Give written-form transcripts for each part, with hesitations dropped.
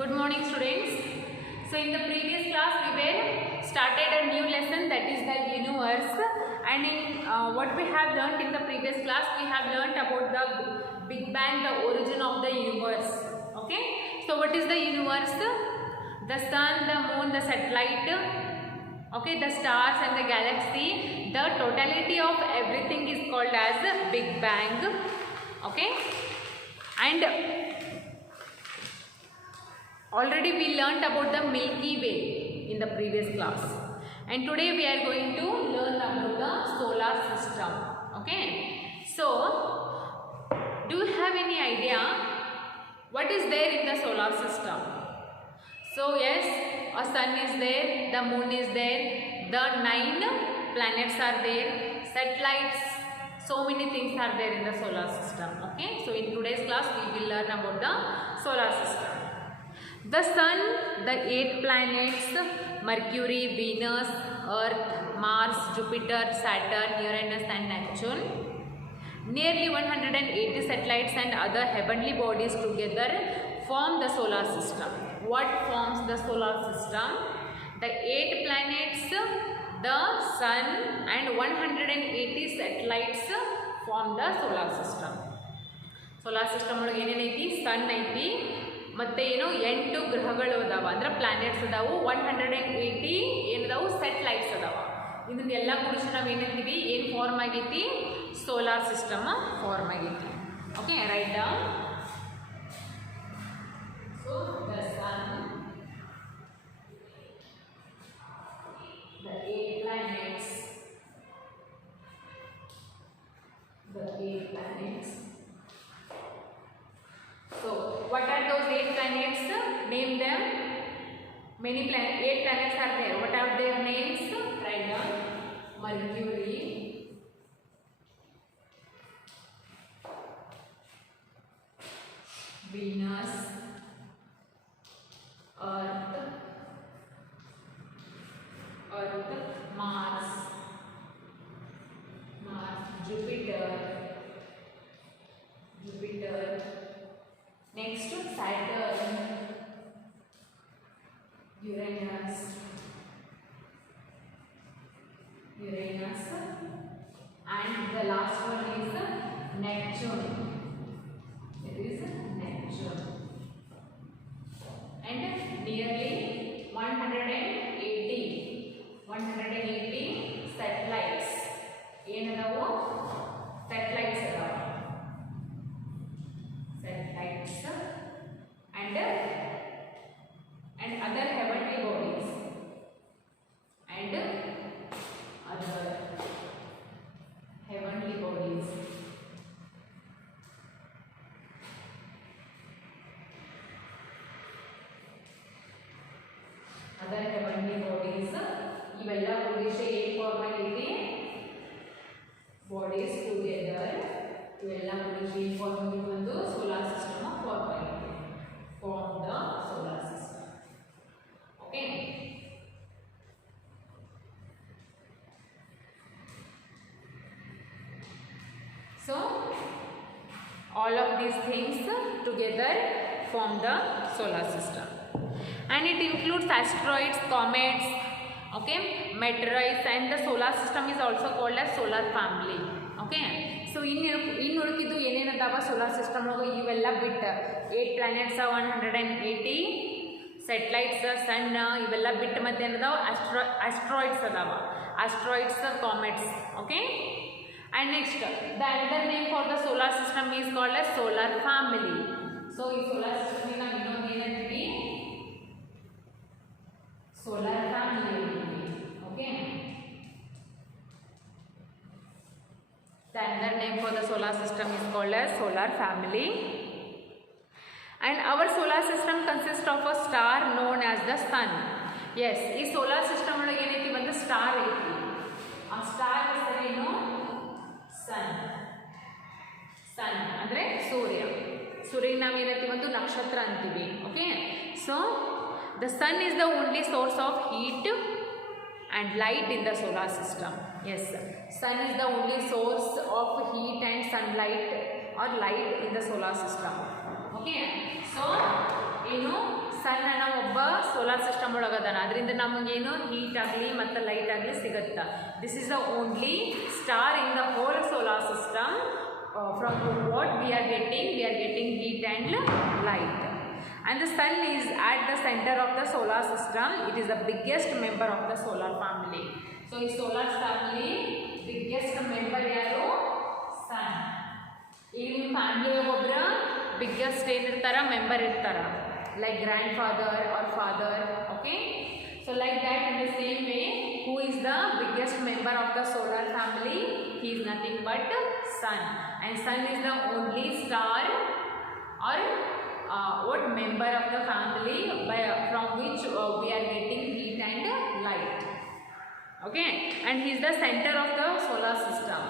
Good morning, students. So in the previous class we were started a new lesson, that is the universe, and in what we have learnt in the previous class, we have learnt about the Big Bang, the origin of the universe. Okay, so what is the universe? The sun, the moon, the satellite, okay, the stars and the galaxy, the totality of everything is called as the Big Bang. Okay, and already we learnt about the Milky Way in the previous class, and today we are going to learn about the solar system. Okay, so do you have any idea what is there in the solar system? So yes, a sun is there, the moon is there, the 9 planets are there, satellites, so many things are there in the solar system. Okay, so in today's class we will learn about the solar system. The sun, the 8 planets, Mercury, Venus, Earth, Mars, Jupiter, Saturn, Uranus and Neptune, nearly 180 satellites and other heavenly bodies together form the solar system. What forms the solar system? The 8 planets, the sun and 180 satellites form the solar system. Solar system ಒಳಗೆ ಏನೇನು ಐತಿ? ಸನ್ ಐತಿ, ಮತ್ತೆ ಏನು 8 ಗ್ರಹಗಳು ಅದಾವ, ಅಂದ್ರೆ planets ಅದಾವು, 180 ಏನದಾವು ಸೆಟಲೈಟ್ಸ್ ಅದಾವ. ಇದನ್ನೆಲ್ಲ ಕೂಡಿಸಿ ನಾವು ಏನಂತೀವಿ, ಏನು ಫಾರ್ಮ್ ಆಗೈತಿ? ಸೋಲಾರ್ ಸಿಸ್ಟಮ್ ಫಾರ್ಮ್ ಆಗೈತಿ. Okay, right down. So the sun, the 8 planets, the 8 planets. So what are those 8 planets? Name them. Many planets, 8 planets are there. What are their names? Write down. Mercury, Venus, Earth, Mars, Jupiter, next Saturn, Uranus, and the last one is Neptune. It is Neptune, and nearly 180 satellites. ಏನದಾವು? Satellites ಅದಾವ. Satellites and other heavenly bodies and other heavenly bodies. Other heavenly bodies ಇವೆಲ್ಲ ಕೂಡಿಸಿ ಏನು form ಆಗೈತಿ? Bodies together. ಇವೆಲ್ಲ ಕೂಡಿಸಿ form ಆಗಿ ಒಂದು solar system form ಆಗಿದೆ. Form the solar system. Okay, so all of these things together form the solar system, and it includes asteroids, comets, okay, meteorites, and the solar system is also called as solar family. Okay, so in ಉಳಿಕಿದ್ದು ಏನೇನದಾವ solar system ಒಳಗೆ ಇವೆಲ್ಲ ಬಿಟ್ಟು 8 planets, 180 satellites, ಸನ್, ಇವೆಲ್ಲ ಬಿಟ್ಟು ಮತ್ತೆ ಏನದಾವ asteroids ಅದಾವ, asteroids, comets. Okay, and next the other name for the solar system is called as solar family. So ಈ solar system ಗೆ ನಾವು ಇನ್ನೊಂದು ಏನಂತೀವಿ? solar family. Okay, the other name for the solar system is called as solar family, and our solar system consists of a star known as the sun. Yes, ಈ solar system ಒಳಗೆ ಏನೈತಿ? ಒಂದು star ಐತಿ. ಆ star ಹೆಸರೇನು? ಸನ್. ಸನ್ ಅಂದರೆ ಸೂರ್ಯ. ಸೂರ್ಯ ನಾವು ಏನೈತಿ? ಒಂದು ನಕ್ಷತ್ರ ಅಂತೀವಿ. Okay, so the sun is the only source of heat and light in the solar system. Yes, sun is the only source of heat and sunlight or light in the solar system. Okay, so you know sun solar system ಒಳಗದಾನ, ಅದರಿಂದ ನಮಗೇನು heat ಆಗಲಿ ಮತ್ತು light ಆಗಲಿ ಸಿಗುತ್ತಾ. This is the only star in the whole solar system. From what we are getting heat and light. And the sun is at the center of the solar system. It is the biggest member of the solar family. So in solar family biggest member yaru sun. In family obra biggest enirtara member irtara, like grandfather or father. Okay, so like that, in the same way, who is the biggest member of the solar family? He is nothing but sun. And sun is the only star or what member of the family from which we are getting heat and light. Okay, and he is the center of the solar system.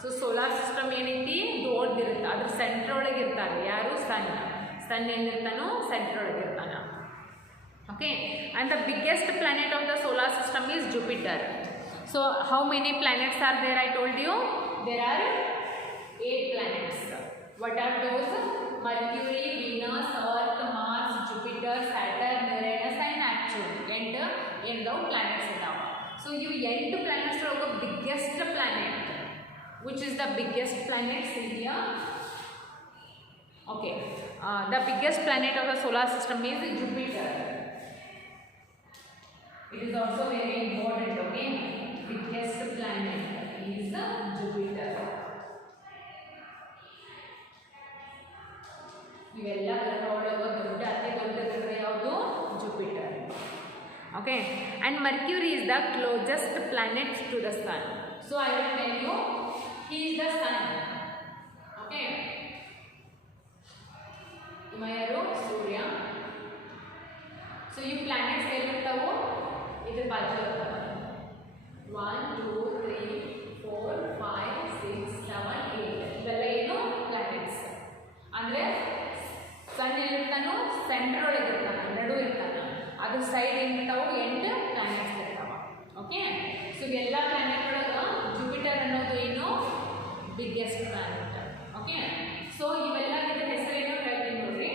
So solar system ಏನೈತಿ ದೊಡ್ಡದಿರುತ್ತೆ, ಅದ್ರ centre ಒಳಗೆ ಇರ್ತಾರೆ ಯಾರು? ಸನ್ ಏನಿರ್ತಾನೋ centre ಒಳಗೆ ಇರ್ತಾನ. Okay, and the biggest planet of the solar system is Jupiter. So how many planets are there? I told you there are 8 planets. What are those? Mercury, Venus, Earth, Mars, Jupiter, Saturn, Uranus and Neptune. 8 planets ಇದಾವ. So you 8 planets ಒಳಗೆ biggest planet. Which is the biggest planet in here? Okay, the biggest planet of the solar system is Jupiter. It is also very important. Okay, biggest planet is Jupiter. ಇವೆಲ್ಲ ಗ್ರಹಗಳೊಳಗೆ ಅತಿ ದೊಡ್ಡ ಗ್ರಹ ಯಾವುದು? Jupiter. Okay, and Mercury is the closest planet to the sun. So I will tell you, he is the sun. Okay, ಇಮಯರು ಸೂರ್ಯ. So ಈ planets ಎಲ್ಲಿರ್ತಾವು? ಇದ್ರ ಬಾಜು ಇರ್ತಾವೆ. 1 2 3 4 5 6 7 8 ಇವೆಲ್ಲ ಏನು? planets. ಅಂದರೆ ಸನ್ ಎಲ್ಲಿರ್ತಾನೋ ಸೆಂಟರ್ ಒಳಗೆ ಇರ್ತಾನೆ, ನಡು ಇರ್ತಾನೆ, ಅದ್ರ ಸೈಡ್ ಏನಿರ್ತಾವೆ 8 ಪ್ಲಾನೆಟ್ಸ್ ಇರ್ತಾವೆ. ಓಕೆ, ಸೊ ಎಲ್ಲ ಪ್ಲಾನೆಟ್ ಒಳಗೆ ಜುಪಿಟರ್ ಅನ್ನೋದು ಏನು? Biggest planet. ಓಕೆ, ಸೊ ಇವೆಲ್ಲ ಇದ್ರ ಹೆಸರೇನು ಹೇಳ್ತೀನಿ ನೋಡ್ರಿ.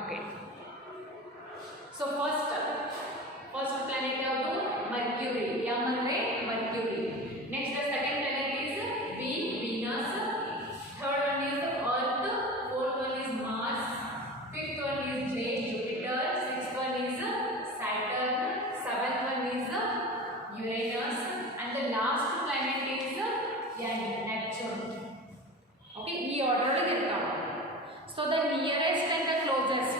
ಓಕೆ, ಸೊ ಫಸ್ಟ್ ಪ್ಲಾನೆಟ್ ಯಾವುದು? ಮರ್ಕ್ಯೂರಿ. ಎಂ ಅಂದರೆ mercury. Next second planet is Venus. Third one is Earth. Fourth one is Mars. Fifth one is Jupiter. Sixth one is Saturn. Seventh one is Uranus. And the last planet is Neptune. Okay, ಈ order ಒಳಗೆ ಇರ್ತಾವೆ. So the nearest and the closest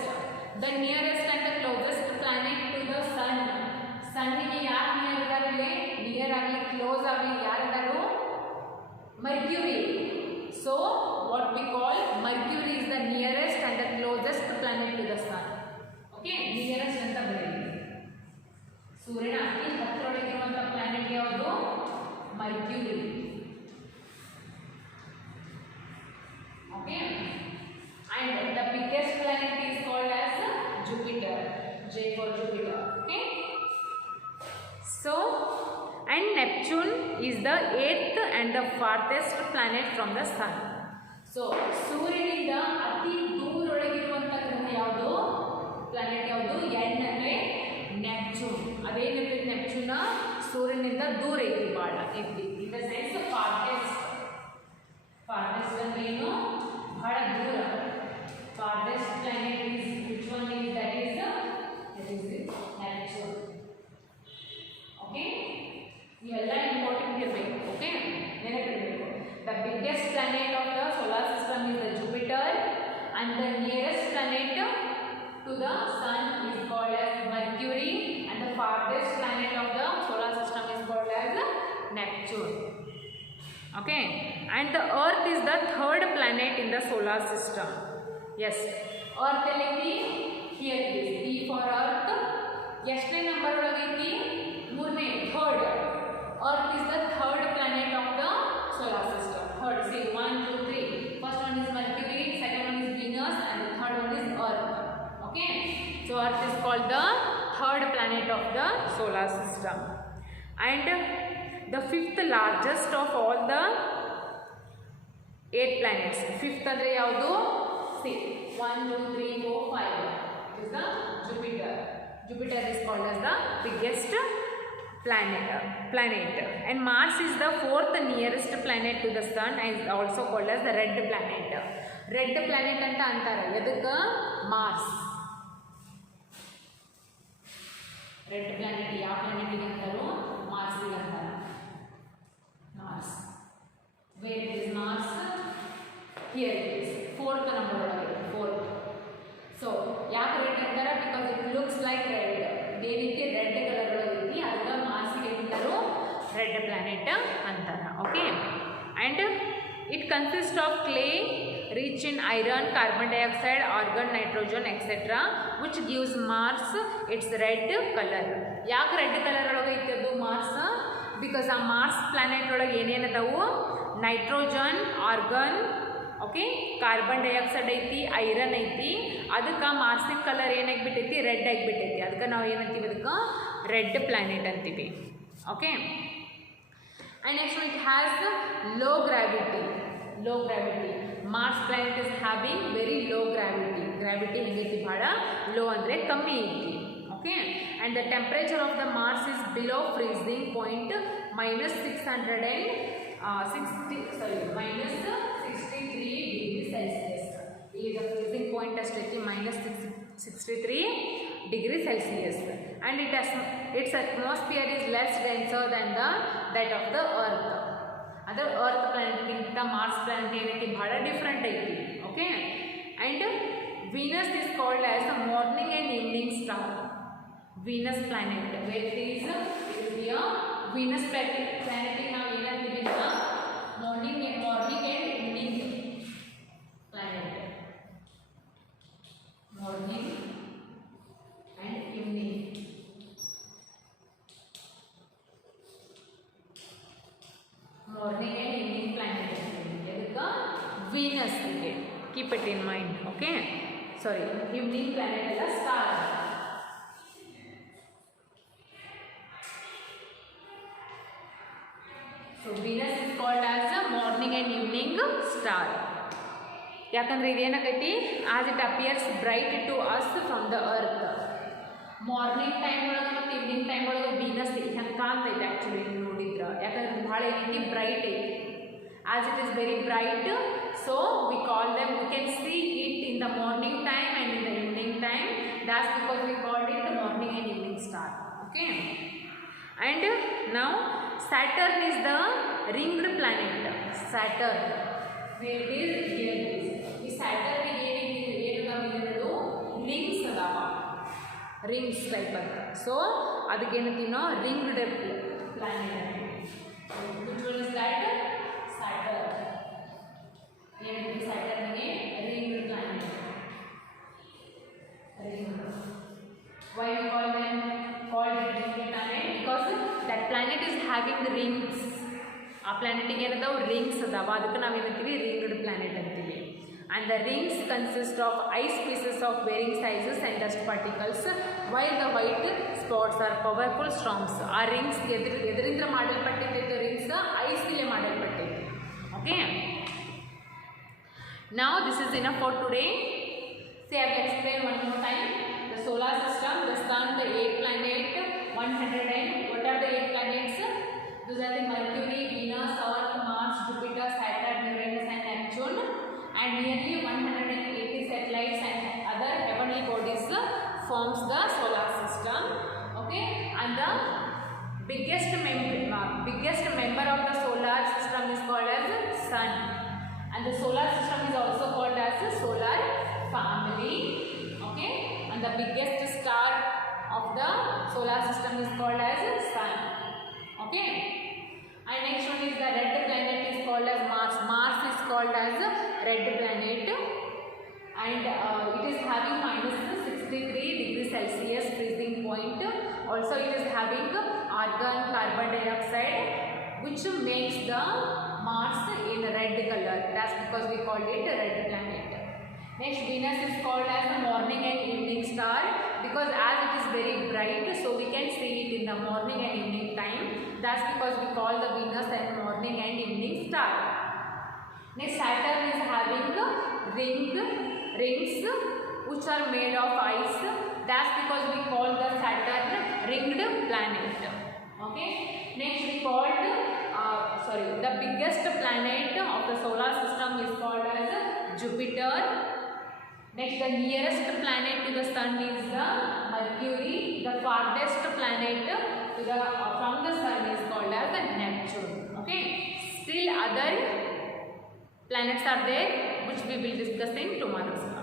planet to the sun. Sun ಗೆ ಯಾರು near ಇದಾರೆ? Near ಆಗಲಿ close ಆಗಲಿ ಯಾರು ಇದಾರೋ? Mercury. So what we call Mercury is the nearest and the closest planet to the sun. Okay, nearest ಅಂತ ಬರೆಯಿರಿ. ಸೂರ್ಯನ ಅತಿ ಹತ್ತಿರದಲ್ಲಿರುವಂತ ಪ್ಲಾನೆಟ್ ಯಾವುದು? Mercury. Okay, and the biggest planet is called as Jupiter. J for Jupiter. Okay, so and Neptune is the 8th and the farthest planet from the sun. So ಸೂರ್ಯನಿಂದ ಅತಿ ದೂರೊಳಗಿರುವಂತ ಗ್ರಹ ಯಾವುದು? Planet ಯಾವುದು? N ಅಂದ್ರೆ Neptune. ಅದೇನಿರ್ತೈತಿ Neptune? ಸೂರ್ಯನಿಂದ ದೂರ ಐತಿ, ಭಾಳ ಐತಿ. ಇನ್ ದ ಸೆನ್ಸ್ ಫಾರ್ದೆಸ್ಟ್ ಅಂದ್ರೆ ಏನು? ಬಹಳ ದೂರ. Farthest planet is which one is? That is Neptune. Okay, ಇವೆಲ್ಲ ಇಂಪಾರ್ಟೆಂಟ್ ಇರಬೇಕು. ಓಕೆ, ನೆನಪಿರಬೇಕು. The biggest planet of the solar system is the Jupiter and the nearest planet to the sun is called as Mercury and the farthest planet of the solar system is called as Neptune. Okay, and the Earth is the third planet in the solar system. Yes, Earth eliti here it is. E for Earth. ಎಷ್ಟನೇ number ಒಳಗೈತಿ? ಮೂರನೇ, third. Earth is the third planet of the solar system. Third, see 1 2 3. First one is Mercury, second one is Venus, and the third one is Earth. Okay, so Earth is called the third planet of the solar system, and the fifth largest of all the 8 planets. Fifth andre yaudu? see 1, 2, 3, 4, 5. It is the Jupiter. Jupiter is called as the biggest planet. And Mars is the fourth nearest planet to the sun and is also called as the red planet. Red planet anta antara edukka Mars. Red planet ya planet ge antaru Mars ge antaru. Mars. Where it is Mars? Here it is. Fourth number. Fourth. So yaake red antara because it looks like red. Denike red color lo idi adha Mars ge antaru red planet antara. Okay. And it consists of clay rich in iron, carbon dioxide, argon, nitrogen, etc., which gives Mars its red color. ಯಾಕೆ red colour ಒಳಗೆ ಇತ್ತದು Mars? Because ಆ Mars planet ಒಳಗೆ ಏನೇನದಾವು? Nitrogen, argon, okay, carbon dioxide ಐತಿ, iron ಐತಿ. ಅದಕ್ಕೆ ಮಾರ್ಸಿನ colour ಏನಾಗಿಬಿಟ್ಟೈತಿ? Red ಆಗಿಬಿಟ್ಟೈತಿ. ಅದಕ್ಕೆ ನಾವು ಏನಂತೀವಿ? ಅದಕ್ಕೆ ರೆಡ್ ಪ್ಲಾನೆಟ್ ಅಂತೀವಿ. Okay. And next one, it has low gravity. Low gravity. Mars planet is having very low gravity. Gravity ಹೆಂಗೈತಿ? ಭಾಳ low ಅಂದರೆ ಕಮ್ಮಿ ಐತಿ. Okay. And the temperature of the Mars is below freezing point minus 63 degrees Celsius. ಈಗ freezing point ಅಷ್ಟೈತಿ minus 63 degrees Celsius. And its atmosphere is less denser than that of the Earth. Other Earth planet Mars planet ಏನೈತಿ? ಭಾಳ different ಐತಿ. Okay. And Venus is called as the morning and evening star. Venus planet. Where it is here? Venus planet ನಾವು ಏನಂತೀವಿ? morning and evening planet. Morning and evening. Morning and evening planet. Venus. Keep it in mind. Okay. Sorry. Evening planet is a star. So Venus is called as a morning and evening star. ಯಾಕಂದ್ರೆ ಇದೇನಾಗೈತಿ? As it appears bright to us from the earth. Morning time ಒಳಗೆ ಮತ್ತು evening time ಒಳಗೆ Venus ಹೆಂಗೆ ಕಾಣ್ತೈತೆ actually ನೀವು ನೋಡಿದ್ರೆ. ಯಾಕಂದ್ರೆ ಭಾಳ ಏನೈತಿ? ಬ್ರೈಟ್ ಐತಿ. As it is very bright, so we call them, we can see it in the morning time and in the evening time. That's because we called it morning and evening star. Okay. And ನಾವು Saturn is the ringed planet. Saturn. Where it is? Here it is. ಈ Saturn ಏನದು? Rings ಅದಾವ. Rings type ಅಂತ. So ಅದಕ್ಕೆ ಏನಂತೀವಿ ನಾವು? ringed planet. Which one is that? Saturn. ಏನಂತೀವಿ Saturnಗೆ? ringed planet. Ringed. Why we call them called ringed planet? Because that planet is having the rings. ಆ ಪ್ಲಾನೆಟಿಗೆ ಏನದಾವು? Rings ಅದಾವ. ಅದಕ್ಕೆ ನಾವು ಏನಂತೀವಿ? ರಿಂಗ್ಡ್ ಪ್ಲಾನೆಟ್ ಅಂತೀವಿ. And the rings consist of ice pieces of varying sizes and dust particles, while the white spots are powerful storms. ಆ rings ಎದರಿಂದ ಮಾಡಲ್ಪಟ್ಟಿದ್ದು? Rings ಐಸಿಲೆ ಮಾಡಲ್ಪಟ್ಟಿದ್ದು. Okay. Now this is enough for today. See, I will explain one more time. The solar system, the sun, the 8 planet, 100 and what are the 8 planets? Those are the Mercury, Venus, Earth, Mars, Jupiter, Saturn, Uranus and Neptune, and nearly 180 satellites and other heavenly bodies forms the solar system. Okay. And the biggest member of the solar system is called as Sun. And the solar system is also called as the solar family. Okay. And the biggest star of the solar system is called as Sun. Okay. And next one is the red planet is called as Mars. Mars is called as red planet, and it is having minus 63 degrees Celsius freezing point. Also it is having argon, carbon dioxide, which makes the Mars in red color. That's because we called it a red planet. Next, Venus is called as the morning and evening star because as it is very bright, so we can see it in the morning and evening time. That's because we call the Venus as morning and evening star. Next, Saturn is having ringed rings which are made of ice. That's because we call the Saturn ringed planet. Okay. Next we called the biggest planet of the solar system is called as Jupiter. Next, the nearest planet to the sun is the Mercury. The farthest planet to the from the sun is called as the Neptune. Okay. Still other planets are there which we will discuss in tomorrow's class.